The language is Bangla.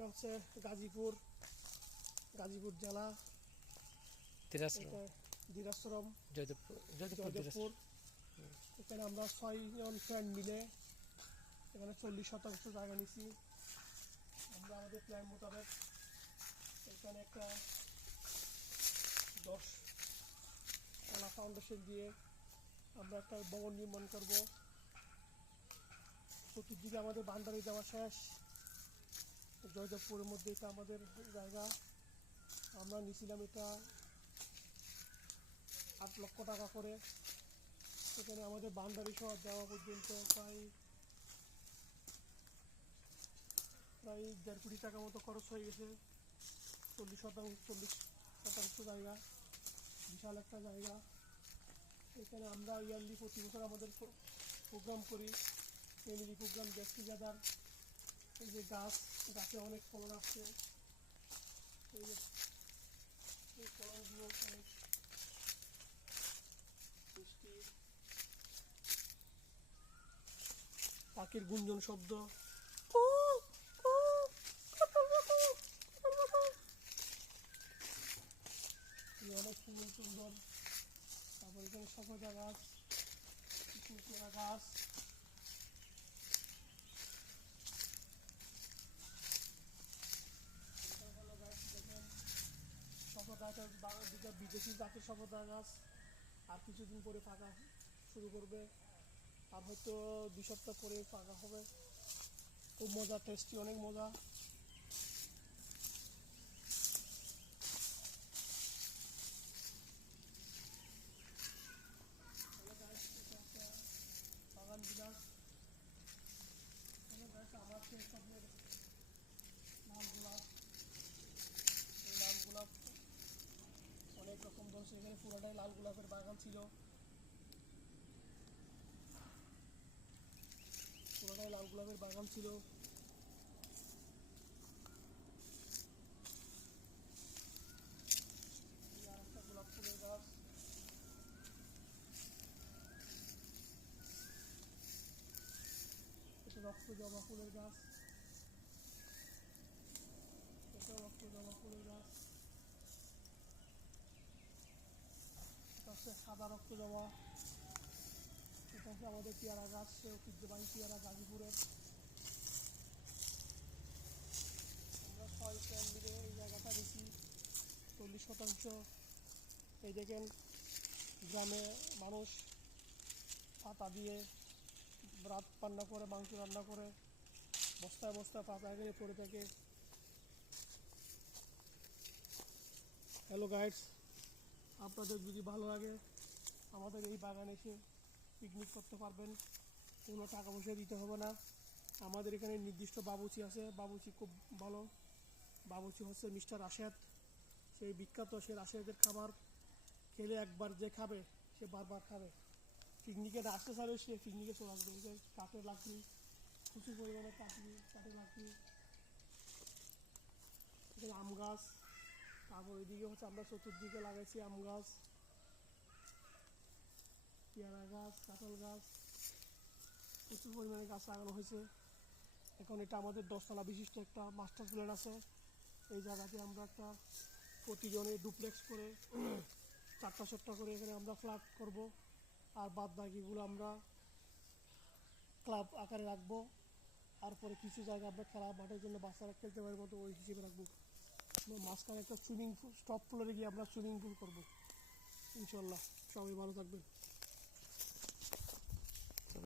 এটা হচ্ছে গাজীপুর জেলা, দিরাশ্রম জয়দেবপুর। এখানে আমরা 6 জন ফ্রেন্ড মিলে এখানে 40% জায়গা নিছি। আমরা আমাদের প্ল্যান মোতাবেক এখানে একটা 10 তলা ফাউন্ডেশন দিয়ে আমরা একটা ভবন নির্মাণ করব। চতুর্দিকে আমাদের বাউন্ডারি দেওয়া শেষ। জয়দেবপুরের মধ্যে এটা আমাদের জায়গা। আমরা নিয়েছিলাম এটা 8 লক্ষ টাকা করে। এখানে আমাদের বাউন্ডারি সহ দেওয়া পর্যন্ত প্রায় 1.5 কোটি টাকা মতো খরচ হয়ে গেছে। 40% জায়গা, বিশাল একটা জায়গা। এখানে আমরা ইয়ারলি প্রতি বছর আমাদের প্রোগ্রাম করি, ফ্যামিলি প্রোগ্রাম, গেট টুগেদার। এই যে গাছে অনেক ফলন আসছে। এই যে এই ফলনগুলো অনেক মিষ্টি, পাখির গুঞ্জন শব্দ, অনেক সুন্দর। তারপর এখানে সফেদা গাছ, পেয়ারা গাছ, দেখেন সফেদা দুটো বিদেশি জাতের সফেদা গাছ। আর কিছুদিন পরে পাকা শুরু করবে, আর হয়তো 2 সপ্তাহ পরে পাকা হবে। খুব মজা, টেস্টি, অনেক মজা। বাগান বিলাস আমার স্বপ্নের লাল গোলাপ। এই লাল গোলাপ অনেক রকম ধরছে। এখানে পুরোটাই লাল গোলাপের বাগান ছিল, পুরোটাই লাল গোলাপের বাগান ছিল। আর একটা গোলাপ ফুলের গাছ, এটা রক্ত জবা ফুলের গাছ, এটা রক্ত জবা ফুলের গাছ। এটা হচ্ছে সাদা রক্ত জবা। এটা হচ্ছে আমাদের পেয়ারা গাছ, ঐতিহ্যবাহী পেয়ারা গাজীপুরের। আমরা 6 ফ্রেন্ড মিলে এই জায়গাটা দিচ্ছি 40%। এই দেখেন গ্রামে মানুষ পাতা দিয়ে রাত রান্না করে, মাংস রান্না করে, বস্তায় বস্তায় পাতা এখানে পড়ে থাকে। হ্যালো গাইডস, আপনাদের যদি ভালো লাগে আমাদের এই বাগানে এসে পিকনিক করতে পারবেন। কোনো টাকা পয়সা দিতে হবে না। আমাদের এখানে নির্দিষ্ট বাবুচি আছে, বাবুচি খুব ভালো। বাবুচি হচ্ছে মিস্টার রাশেদ। সেই বিখ্যাত, সে রাশেদের খাবার খেলে একবার যে খাবে সে বারবার খাবে। পিকনিকে আসতে চাইলে সে পিকনিকে চলে আসবে। এই যে কাঠের লাকড়ি, প্রচুর পরিমাণে কাঠের লাকড়ি। এখানে আম গাছ, তারপর ওইদিকে হচ্ছে আমরা চতুর্দিকে লাগাইছি আম গাছ, পেয়ারা গাছ, কাঁঠাল গাছ, প্রচুর পরিমাণে গাছ লাগানো হয়েছে। এখন এটা আমাদের 10 তলা বিশিষ্ট একটা মাস্টার প্ল্যান আছে। এই জায়গাতে আমরা একটা প্রতিজনে ডুপ্লেক্স করে 4টা করে এখানে আমরা ফ্ল্যাট করব। আর বাদ বাকিগুলো আমরা ক্লাব আকারে রাখবো। তারপরে কিছু জায়গা আমরা খেলা মাঠের জন্য বাচ্চারা খেলতে পারে মতো ওই হিসেবে রাখবো। মাঝখানে একটা সুইমিং পুল, টপ ফ্লোরে গিয়ে আমরা সুইমিং পুল করবো ইনশাল্লাহ। সবাই ভালো থাকবেন।